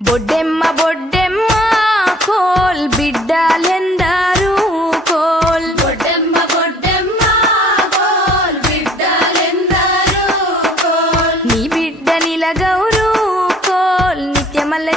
బొడ్డెమ్మ బొడ్డెమ్మ కోల్. బిడ్డలెందారు కోల్. బొడ్డెమ్మ బొడ్డెమ్మ కోల్. బిడ్డలెందారు కోల్. నీ బిడ్డ నిలగౌరు కోల్. నిత్యమల్ల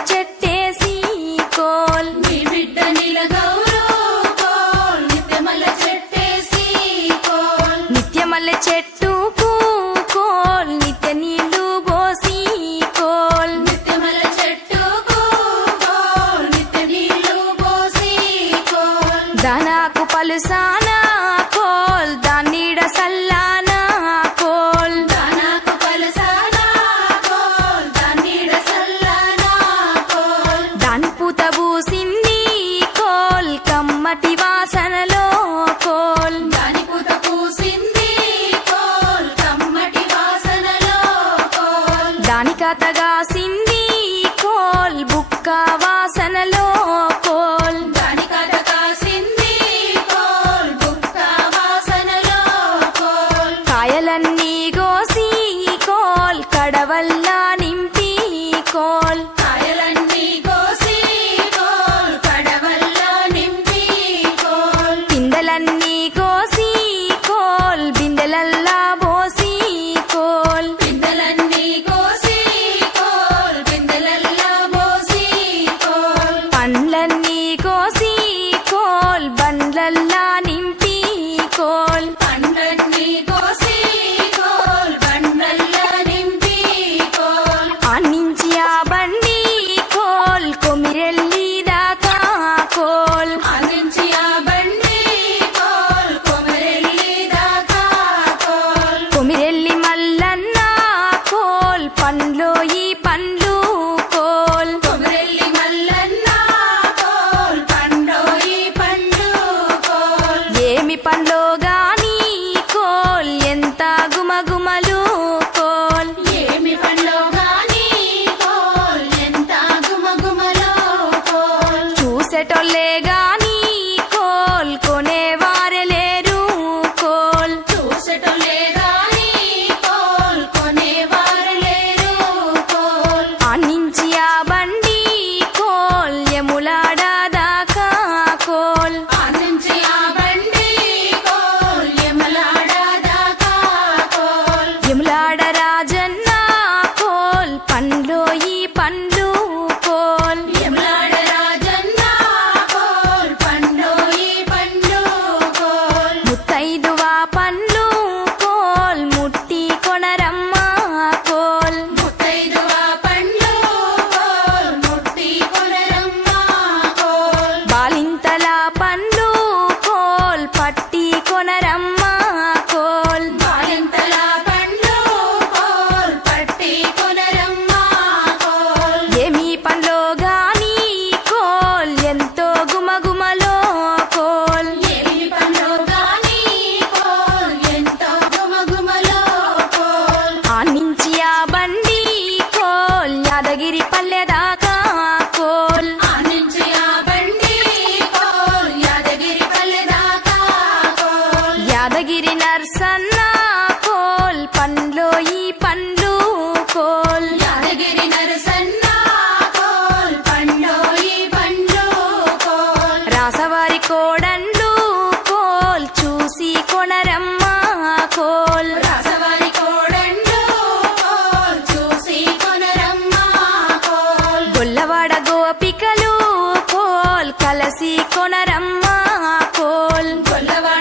caído కొత్తగిరి పల్లె దాకా కోల్. యాదగిరి నర్సన్న కోల్. పండ్లో ఈ పండ్లు కోల్. சொல்லவா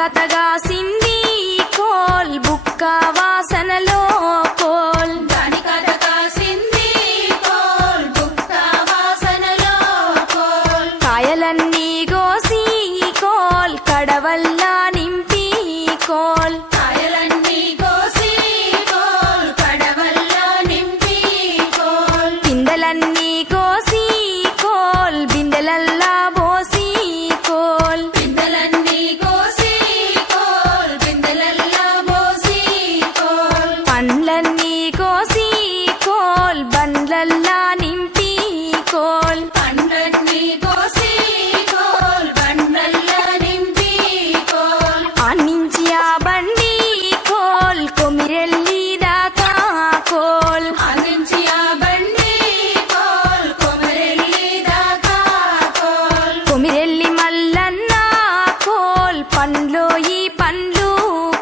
కథగా సింది కోల్ బుక్క వాసనలో కోల్. దాని కథ కాసింది కోల్ బుక్క వాసనలో కోల్. కాయలన్నీ గోసి కోల్ కడవల్లా నింపి కోల్. కోల్ బండ్లల్లా నింపి కోల్ పండ్లన్నీ